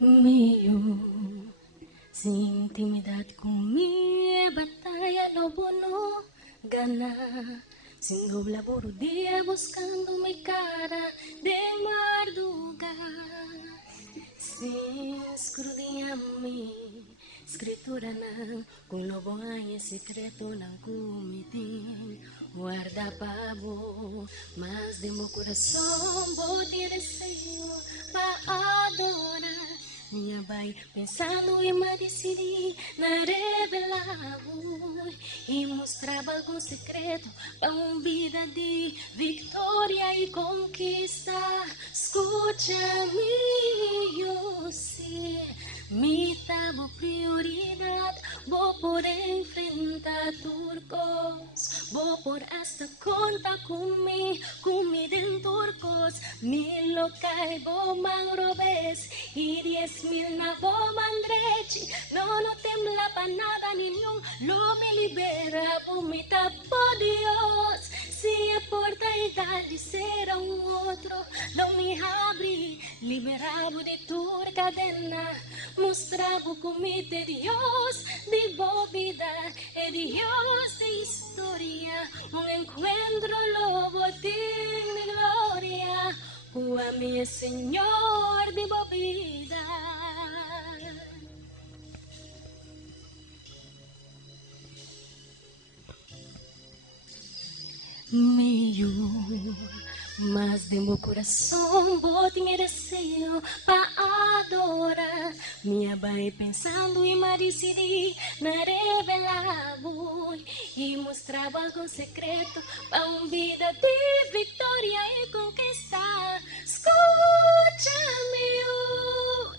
Mío, sin intimidad con mi batalla lobo no gana. Sin doble por día buscando mi cara de madrugada. Sin escudinha mi escritura não, com lobo em secreto não comitim. Guarda pavo, mas de meu coração vou te desejo para adorar. Minha bai pensando em me decidir na revelava e mostrava algum segredo para uma vida de vitória e conquista. Escucha-me, eu sei, me dava prioridade. Vou por enfrentar turcos, vou por esta conta comigo em turcos. Me locai, vou mangrobes e 10.000 na vou mandrechi. No tembla para nada nenhum, lo me libera, vomita por Dios. Se a porta e dali será outro, lo me abre, liberavo de tu cadena, mostravo como de Dios, de vida e Dios de historia, un encuentro lobo de gloria, o a mi Señor de vida. Mío, mas de meu coração bote me desejo para adorar. Minha bai pensando em me decidir na revelava e mostrava algo secreto para uma vida de vitória e conquista. Escucha-me,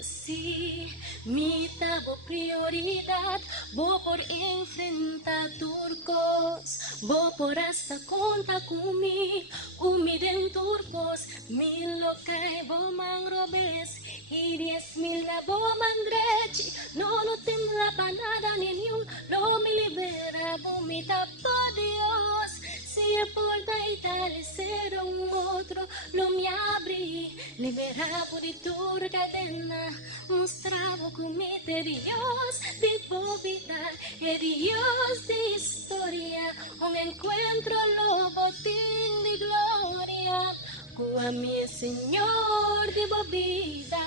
se me dava prioridade, vou por enfrentar turcos, vou por esta conta comigo en turcos, 1000 locai vou mangrobes e 10.000 la vou mandrechi. No tembla para nada nenhum, lo me libera, vomita por Dios. Se a porta e dali será outro, lo me abre, liberavo de tu cadena, mostravo como de Dios de vida e Dios de historia, un encuentro lobo de gloria, con a mi Señor de vida.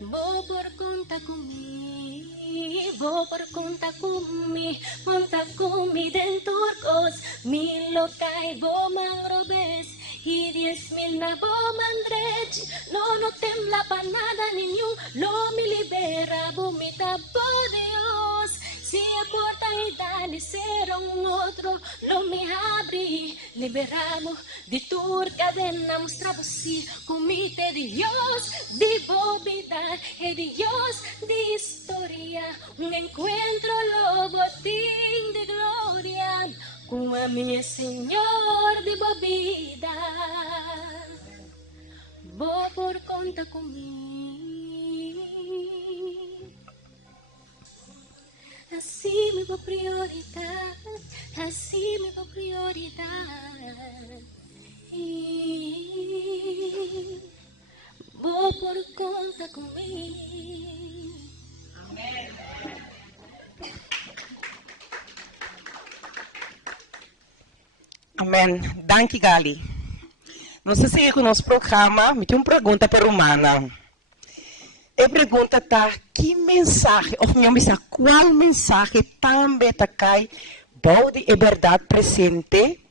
Vou por conta comigo, vou por conta comigo dentro turcos, 1000 locai vou mangrobes e 10.000 na vou mandrechi. No tembla para nada nenhum, lo me libera, vomita por Dios. Se a porta e dali será outro, lo me abre, liberamo de tu cadena, mostravo si comite de Dios, de vida e de Dios de historia, un encuentro lobotín de gloria, con a mi Señor de vida. Vou por conta comigo, assim me vou prioridade, assim me vou prioridade. E vou por conta comigo. Amém. Amém. Danke, Gali. Não sei se é que o nosso programa me tem uma pergunta para humana. A pergunta está, que mensagem, ou melhor, qual mensagem também está cai, boa de verdade presente,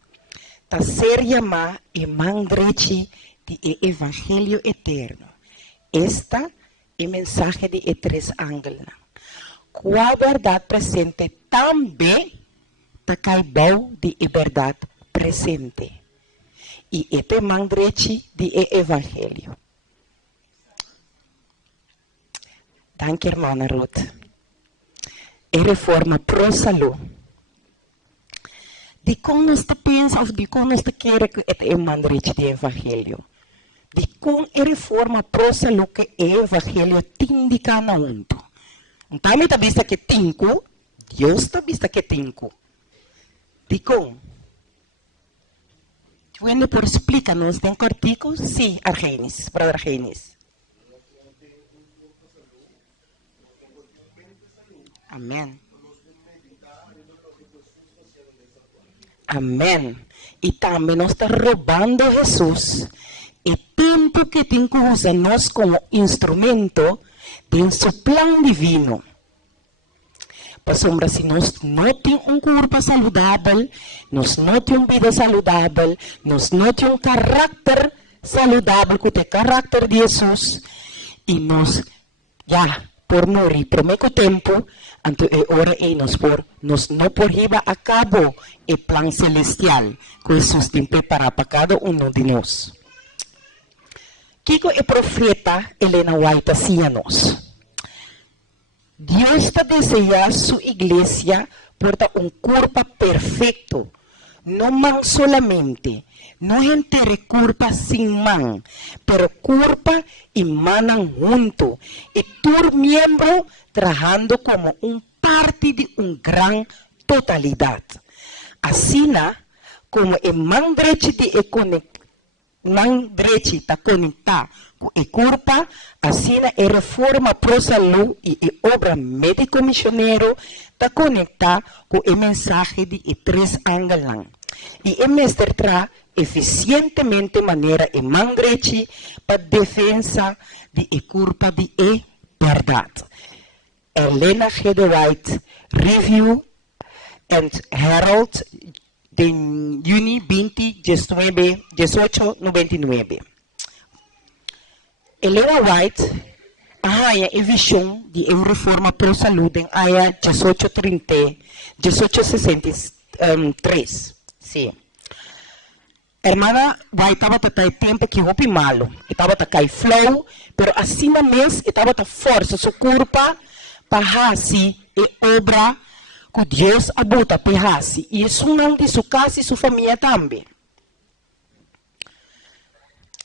está ser chamada e mandrechi de Evangelho Eterno. Esta é a mensagem de três ângulos. Qual verdade presente também está cai, boa de verdade presente. E este mandrechi de Evangelho. Danke, irmã Ruth. É reforma pro-saúde. De como nós pensamos, ou de como nós queremos que é o mandrechi de Evangelho. De como é reforma pro-saúde que o Evangelho te indica na onde. Então, está vista que tinco, Deus está vista que tinco. De como? Bueno, por explícanos, ¿tem artículos? Sí, Argenis, brother Argenis. Amén. Amén. Y también nos está robando Jesús el tiempo que tiene que usarnos como instrumento de su plan divino. Pues hombre, si nos no tiene un cuerpo saludable, nos no tiene una vida saludable, nos no tiene un carácter saludable, que es el carácter de Jesús, y nos, ya, por morir, por medio tiempo, ahora nos no por llevar a cabo el plan celestial que Jesús tiene preparado para cada uno de nosotros. Kiko el profeta Elena White hacíanos. Dios está deseando su iglesia porta un cuerpo perfecto, no man solamente, no gente cuerpo sin man, pero cuerpo y manan juntos, y tu miembro trabajando como un parte de una gran totalidad. Así como el man derecho está conectado con el cuerpo, así la reforma pro salud y la obra médico misionero está conectada con el mensaje de tres ángulos. Y el maestro trae eficientemente manera el man derecho para defensa de el cuerpo de la verdad. Elena G. White, Review and Herald, de junio 20, 1899. Elena White haya a visão de uma reforma para a saúde em área 1863. Sim. Hermana White estava a tempo que houve malo, estava a cair flow, pero acima mesmo estava a força seu corpo para fazer a obra que Deus abuta para fazer. E isso não de sua casa e sua família também.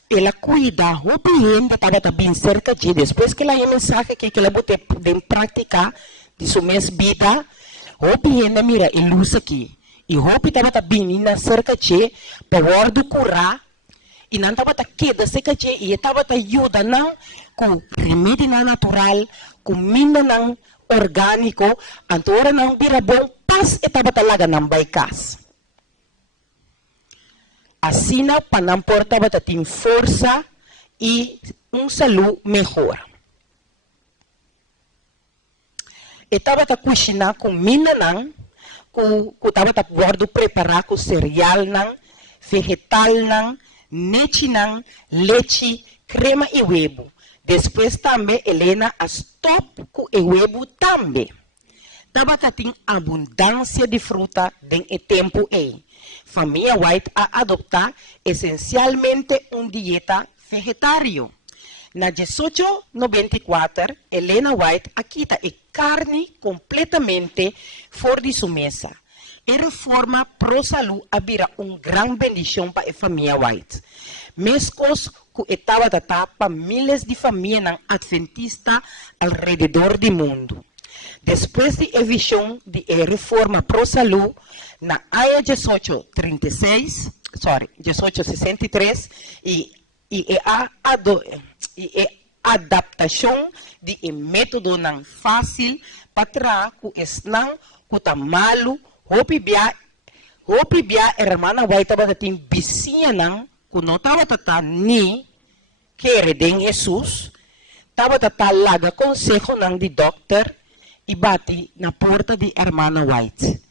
Ela cuida, o cliente estava bem cerca de depois que ela ia mensagem que ela botou em prática de sua mesma vida, o cliente mira e luz aqui. E o estava bem na cerca de para curar e não estava queda cerca de e estava ajudando com remédio natural, com mina não orgânico, agora não vira bom, paz estava lá na baicas. Assim, para não portar, ter força e saúde melhor. Estava cozinhando com mina, que estava guardando preparar com cereal, vegetal, leite, crema e huevo. Depois também, Helena, stop com o huevo também. Estava tendo abundância de fruta em tempo aí. Família White a adotar essencialmente uma dieta vegetária. Na 1894, Elena White quita a carne completamente fora de sua mesa. A reforma pro saúde abrirá uma grande bendição para a família White. Mescos que estava a para milhares de famílias adventistas ao redor do mundo. Depois de visão de reforma pro saúde, na área 1863 e a adaptação de método não fácil para que não que malo, hopi bia hermana White estava tendo vizinha não que não estava ni querer de Jesus, estava laga consejo não de doctor e bate na porta de hermana White.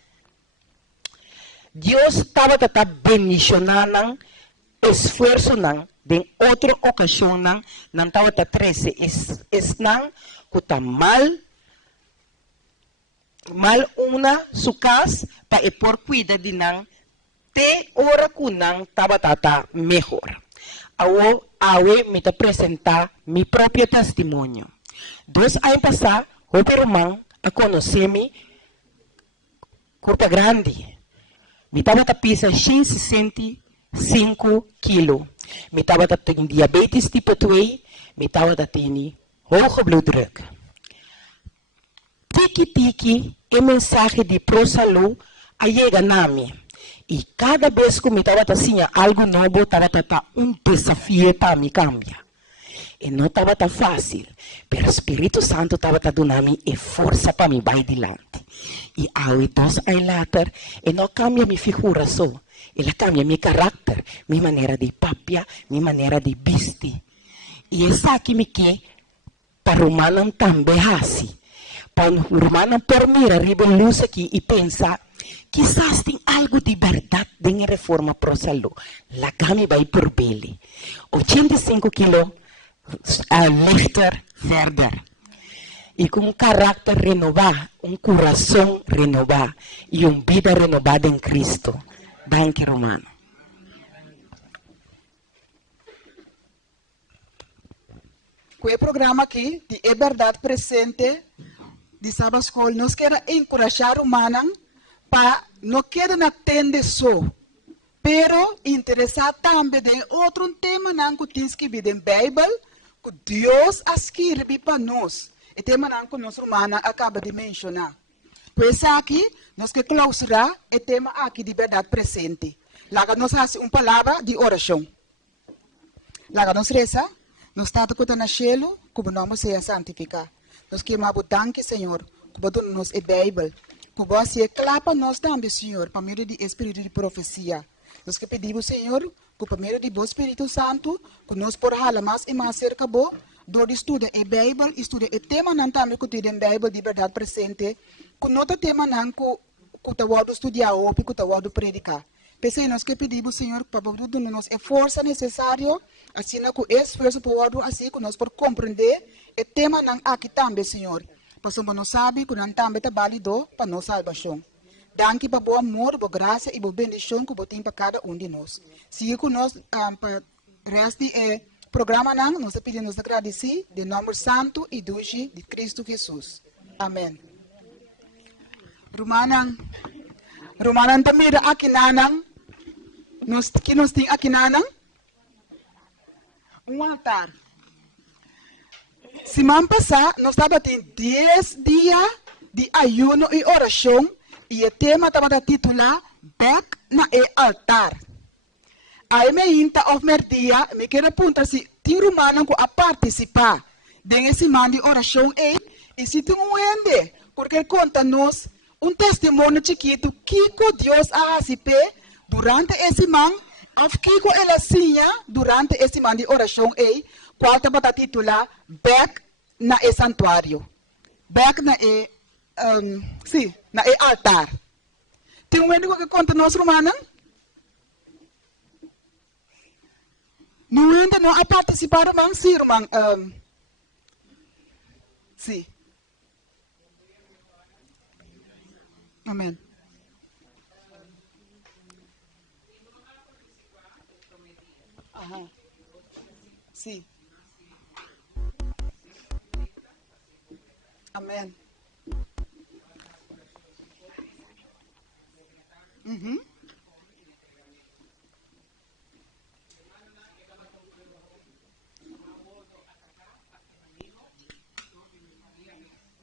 Deus estava bendicionando esforço não de outra ocasião não estava treze não que está mal uma sua casa para por cuidar de não te hora que não estava melhor. Awe me apresentar meu próprio testemunho. 2 anos passados, o irmão a conhecer-me corpo grande. Me estava pisa 165 quilos. Me estava tendo diabetes tipo 2, me estava tendo hoge bloeddruk. Tiki-tiki, a mensagem de pro-saúde chega na mim. E cada vez que me estava assim, algo novo, estava um desafio para me cambiar. E não estava tão fácil, pero o Espírito Santo estava dando e força para me vai adiante. E ao e 2 anos later, e não cambia minha figura só, ela cambia meu caráter, minha maneira de papia, minha maneira de vestir. E essa aqui me que para o humano também assim. Para o humano por mirar arriba luz aqui e pensar, quizás tem algo de verdade em reforma para a saúde. La cami vai por bele. 85 quilos lichter verder. E com um caráter renovado, um coração renovado e uma vida renovada em Cristo. Danke, Romano. Com o programa aqui, de É Verdade Presente, de Sábado Escola, nós queremos encorajar o humano para não querer atender só, pero interessar também em outro tema que temos que ver em Bíblia, que Deus escreve para nós. E tema que o nosso humano acaba de mencionar. Por isso aqui, nós queremos clausurar o tema aqui de verdade presente. Lá nós fazemos uma palavra de oração. Lá nós reza, nós estamos com o cielo, que o nome seja santificado. Nós queremos danke, Senhor, que você nos a Bíblia, que você clapa nós também, Senhor, para meio de espírito de profecia. Nós que pedimos, Senhor, que por meio do Espírito Santo, que nós por hala mais e mais cerca bo, do estudo a Bíblia, estudo o tema não também que tem em Bíblia de verdade presente, que não o tema não que o tawado estudar ou que o tawado predicar. Pensei nós que pedimos, Senhor, para você nos a força necessária, assim que esforço para assim que nós por compreender o tema não aqui também, Senhor. Para nós sabe que não também está válido para nossa salvação. Danke para o amor, boa graça e boa bendição que você tem para cada de nós. Se que nós para resto programa não, nós pedimos agradecer de nome santo e dulce de Cristo Jesus. Amém. Romanan tamira aqui nanang, nós que nós tem aqui nanang, altar. Semana passada, nós estava tendo 10 dias de ayuno e oração e o tema estava titular Back na altar. Aí me inta of merdia, me quero apontar se tem romano a participar dessa semana de oração e se tem ende, porque conta-nos testemunho chiquito que Deus a receber durante esse semana, of que ela sinha durante esse semana de oração qual estava titular Back na santuário. Back na na altar. Tem ende que conta-nos romano? Não ainda não a participar, irmão, sim, irmão. Sim. Amém. Aham. Sim. Amém. Uhum.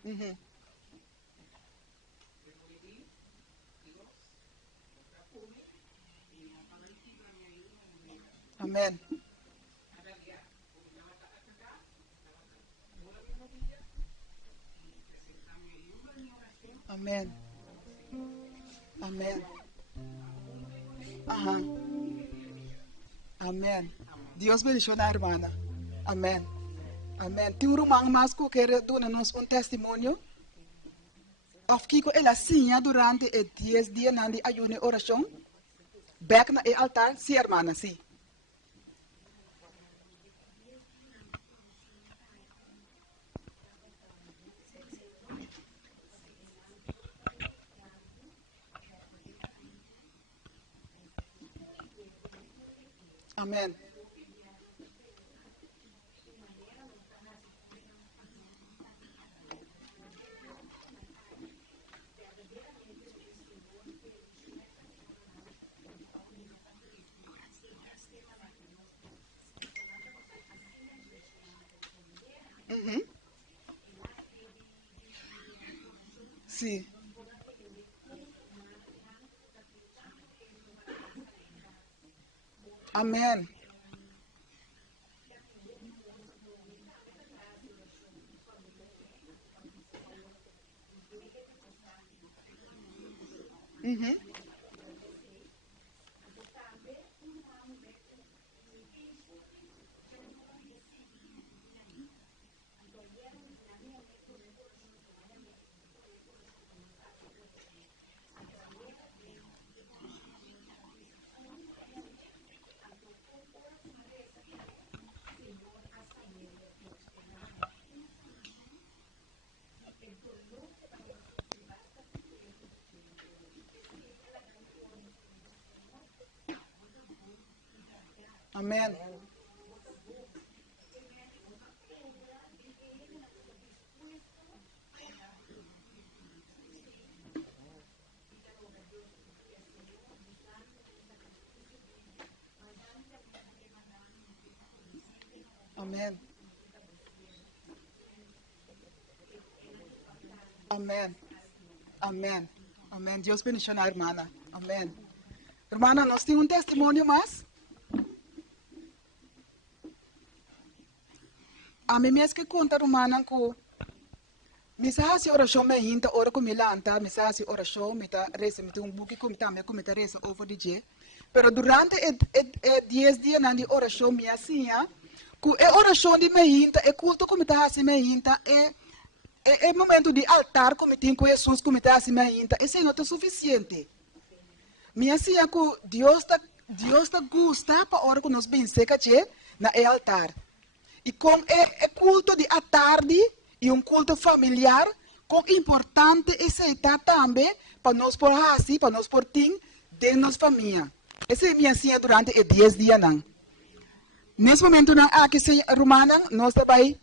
Uhum. Amém. Amém. Amém. Aham. Amém. Deus bendiga a irmã. Amém. Amém. Tem um mais que quer dar-nos testemunho. Of que ela sinha durante 10 dias de ayuno e oração. Back na altar, sim, irmã, sim. Amém. Uhum. Sim. Amém. Amén. Amén. Amén. Amén. Amén. Dios bendición a hermana. Amén. Hermana, ¿nos tiene un testimonio más? A mí me es que conta, hermana, que me hace oração me hinta, ora com me lanta, me hace oração, me tá reza, me tem buque com também, com me tá reza over the dia. Pero durante 10 dias na de oração me assim, que é oração de me hinta, é culto com me tá assim me hinta, é momento de altar com me tem com Jesus com me tá assim me hinta, esse não é suficiente. Me assim que Deus tá gusta para hora que nós bem seca na altar. E com é culto de à tarde e culto familiar, com importante aceitar também para nós por assim, para nós por tim de nossa família. Essa é minha senha durante 10 dias não. Nesse momento não aqui se romana nós também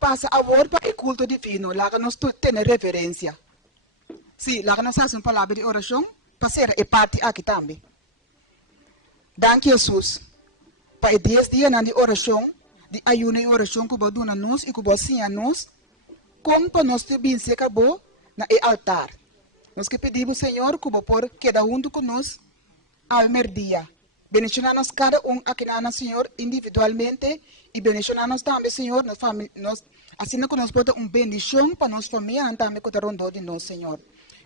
passa a voz para o culto divino, lá que nós temos referência. Sim, lá que nós fazemos palavra de oração, passar a parte aqui também. Danke Jesus. Para 10 dias na de oração, de ayuno e oração que vou dar nós e que vou sim a nós, como para nós ter bem se acabou na altar. Nós que pedimos Senhor que vou por cada de nós ao dia. Bendicionar-nos cada aqui na Senhor individualmente e bendicionar-nos também Senhor, nós assim que nós podemos bendição para nossa família também que está rondando de nós Senhor.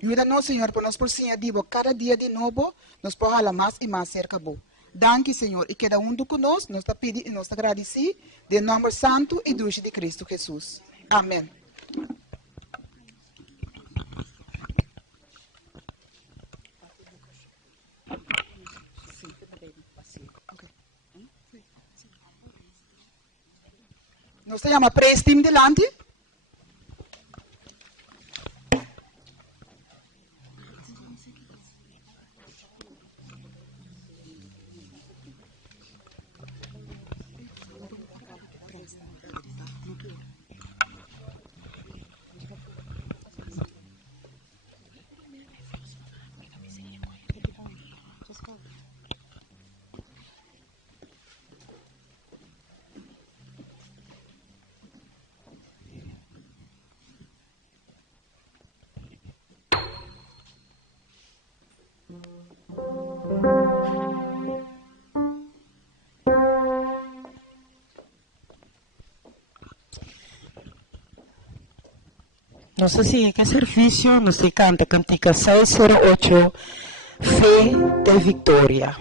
Ajuda-nos Senhor para nós por sim divo cada dia de novo, nós podemos mais e mais cerca bo. Danke, Senhor, e cada de nós está pedindo e nós agradecemos, de nome santo e dulce de Cristo Jesus. Amém. Nós chamamos pré-steam delante. No sé si qué servicio nos canta Cantica 608, Fe de Victoria.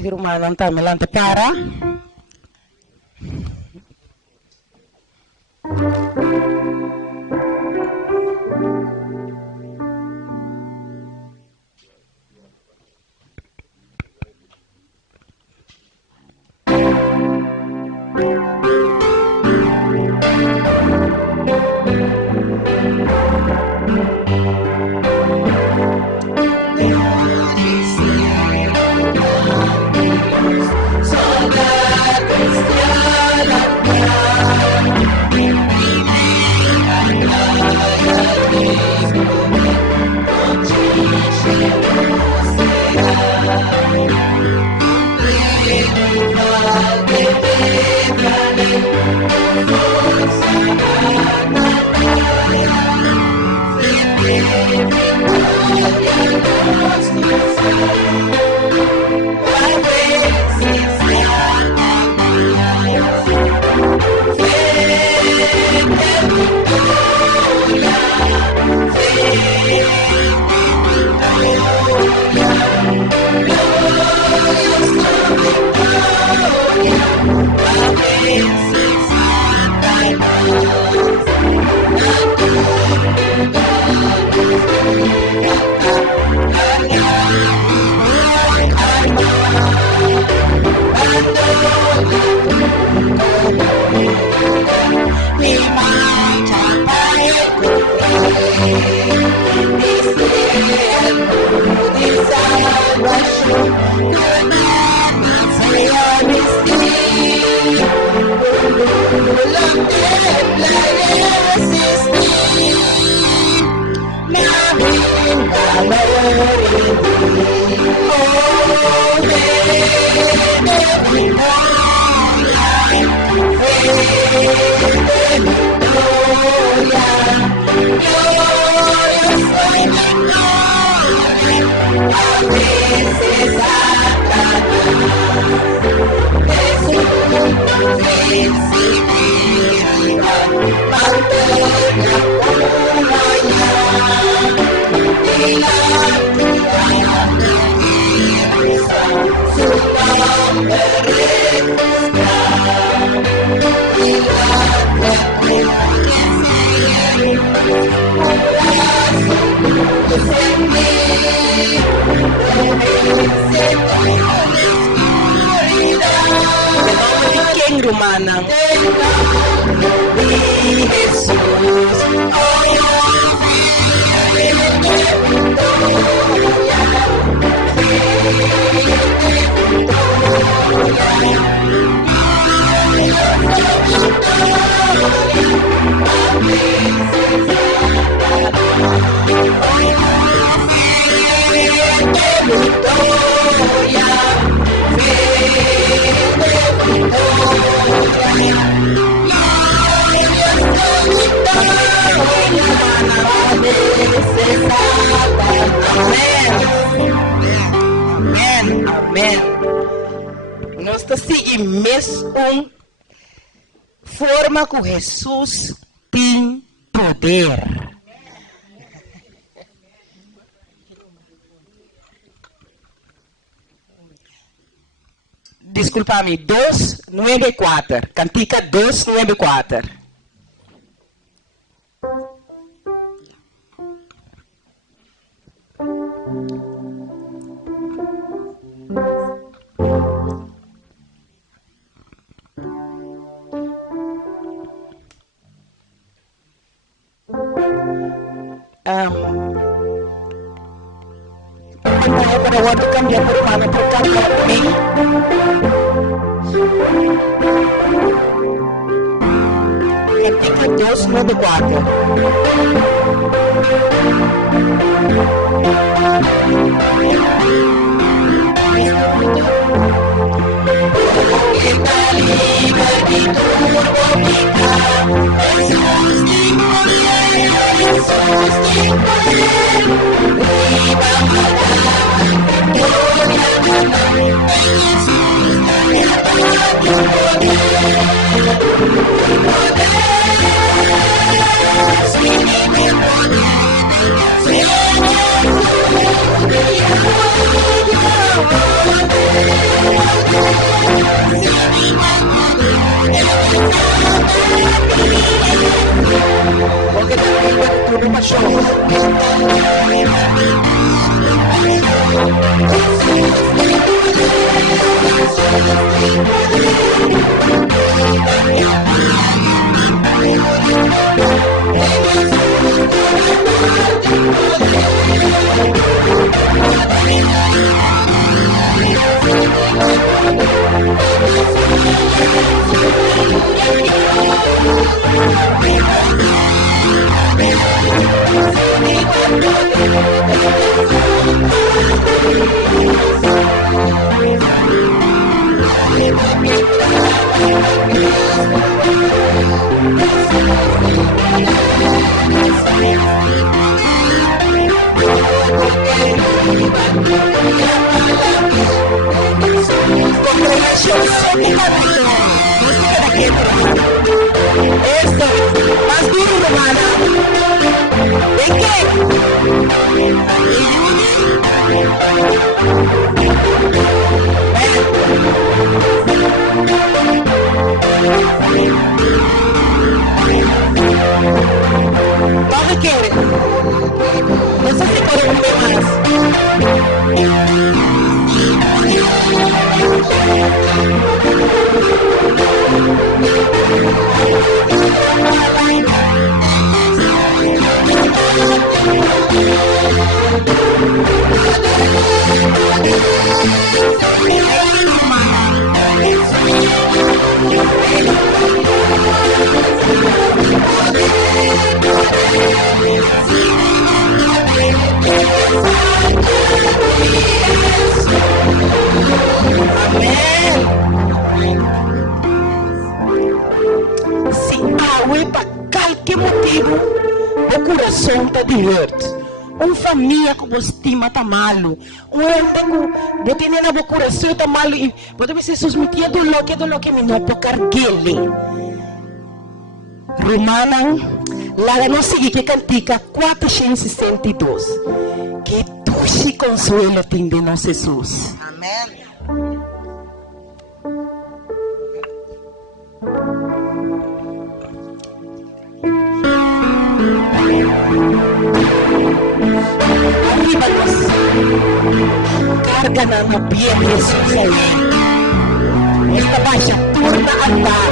Di rumah lantai melantai para. So bad. King Romana. Amém. Amém. Nós estamos seguindo mesmo forma que Jesus tem poder. Desculpa-me, 294. Cantica 294. Para outro cambiar por humano por cambiar mim. Cantica 294. Porque tu no pasó. Congregación Séptima Visión. Música de aquí, hermano. Eso. Más duro, hermana. ¿De qué? ¿Dónde quiere? No sé si por un más. Se aue para qualquer motivo, o coração está de hurt. Uma família com estima está malo. Ente com bote na bo coração está malo e pode ver se sus metia dolor que me não pode carguele. Romana, lá não sigue que cantica 462. Que tuxe consuelo tem de nós Jesus. Amém. Arríbanos. Carga na pie de Jesus aí. Esta baixa torna a andar.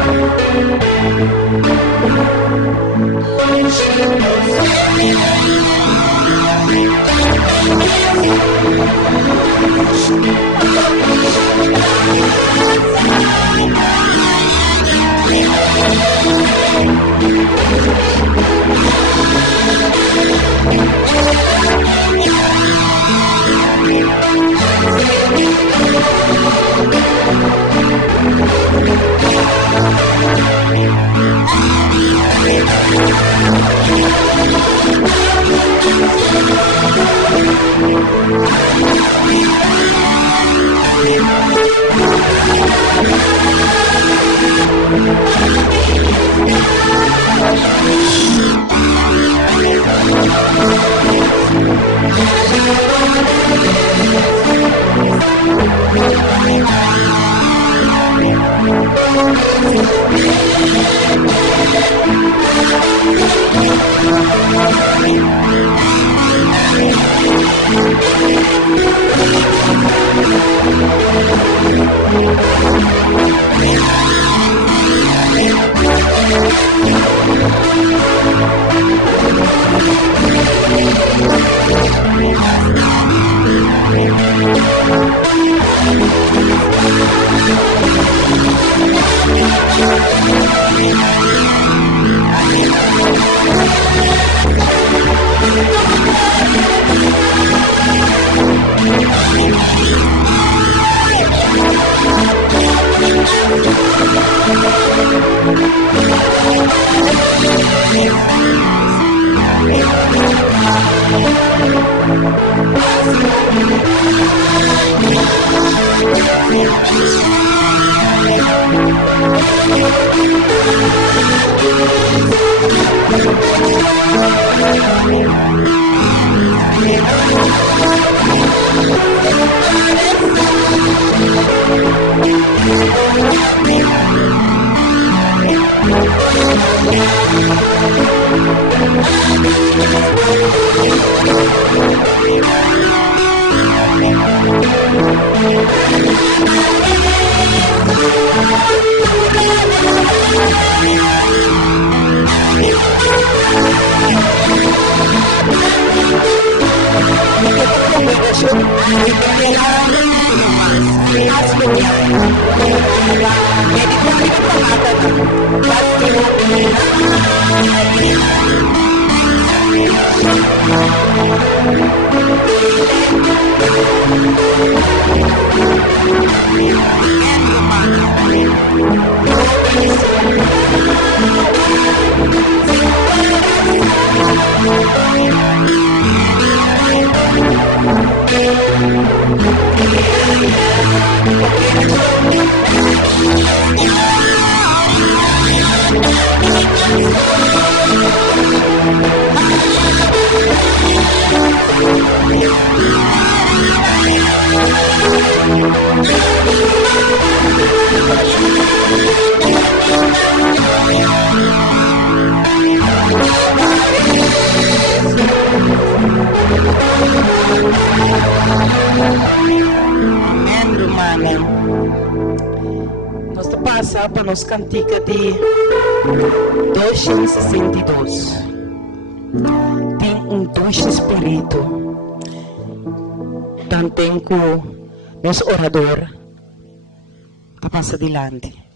começar para nos cantica de 262. Tem um doce espírito. Também com nosso orador que passa adiante.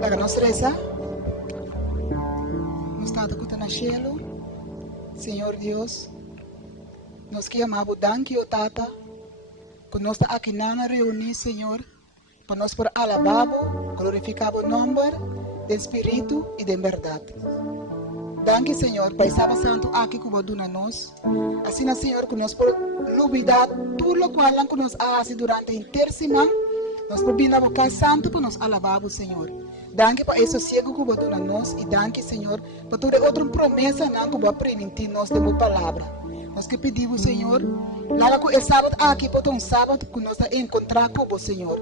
Daga nos reza, nos tata kuta na cielo, Senhor Deus, nos que amamos, danke o Tata, que nos está aqui na reunião, Senhor, para nós por alababo, glorificar o nome do Espírito e da verdade. Danke, Senhor, para estar santo aqui como duna nós, assim, Senhor, que nós por luvidar tudo o qual que nós faz durante a inteira semana, nós por vir a boca santo para nós alababo, Senhor. Danke para esse sossego que você dá a nós e danke, Senhor, para toda outra promessa que você permitir nós de boa palavra. Nós que pedimos, Senhor, lá que o sábado aqui, para um sábado que nós encontrar com você, Senhor.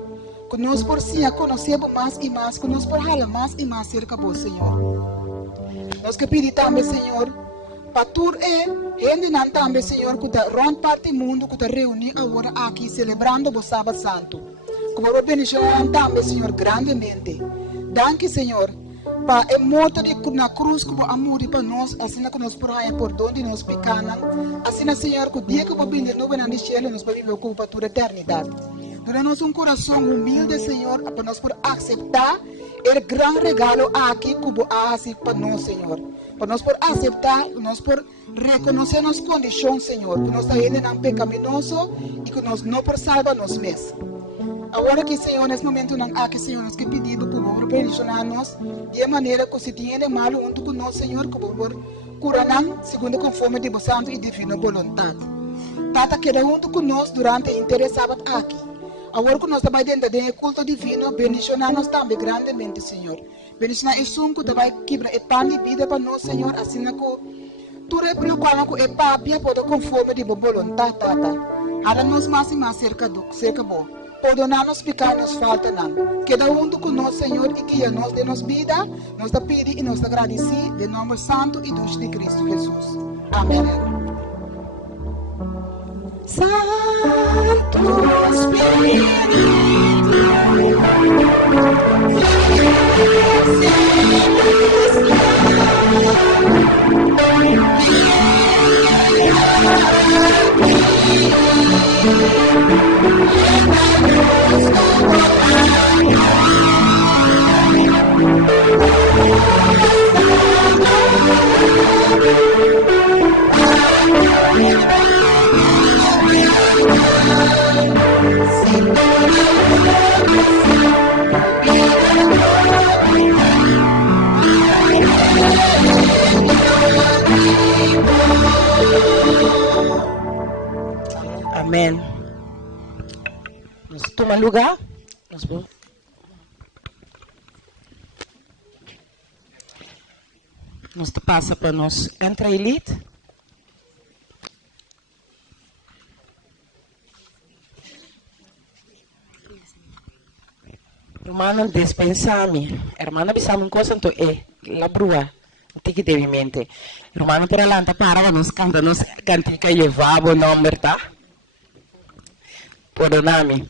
Que nós por si conhecemos mais e mais, que nós por falar mais e mais cerca de você, Senhor. Nós que pedimos também, Senhor, para tudo gente não também, Senhor, que está rond parte do mundo, que está reunido agora aqui, celebrando o sábado santo. Que você bendicionar também, Senhor, grandemente. Danke, Senhor, para a morte na cruz que você amor para nós, assim que nós podemos perdão de nós pecados, assim, Senhor, que o dia que você vem no no céu, nós podemos viver com a eternidade. Dá-nos coração humilde, Senhor, para nós poder aceitar o grande regalo aqui que você faz para nós, Senhor. Para nós poder aceitar, nós poder reconhecer nossas condições, Senhor, que nós estamos indo pecaminoso e que nós não podemos salvar nós mesmos. Agora que, Senhor, nesse momento, aqui, Senhor, nós que pedimos por favor, bendicionar-nos de maneira que se tenha mal junto com nós, Senhor, que por favor, curar-nos segundo conforme de vossa santa e divina vontade. Tata, queda junto com nós durante o inteiro sábado aqui. Agora que nós estamos dentro do culto divino, bendicionar-nos também grandemente, Senhor. Bendicionar o som que vai quebrar o pão de vida para nós, Senhor, assim que tudo é pelo qual que é papia pode conforme de vossa vontade, Tata. Hala-nos mais e mais cerca de bom. Perdonar-nos pecados falta não. Cada um conosco, Senhor, e que nos dê nos vida, nos da pedir e nos agradecer, em nome santo e dulce de Cristo Jesus. Amém. Santo Espírito, Amén. Nos toma lugar. Nos passa para nos entrar elite. Hermana, dispensami. Hermana, bisamo cosa então la brua. Tiki devi mente. Hermano, per adelante, para nos canta, nos cantica llevabo nombre, tá? Perdonami.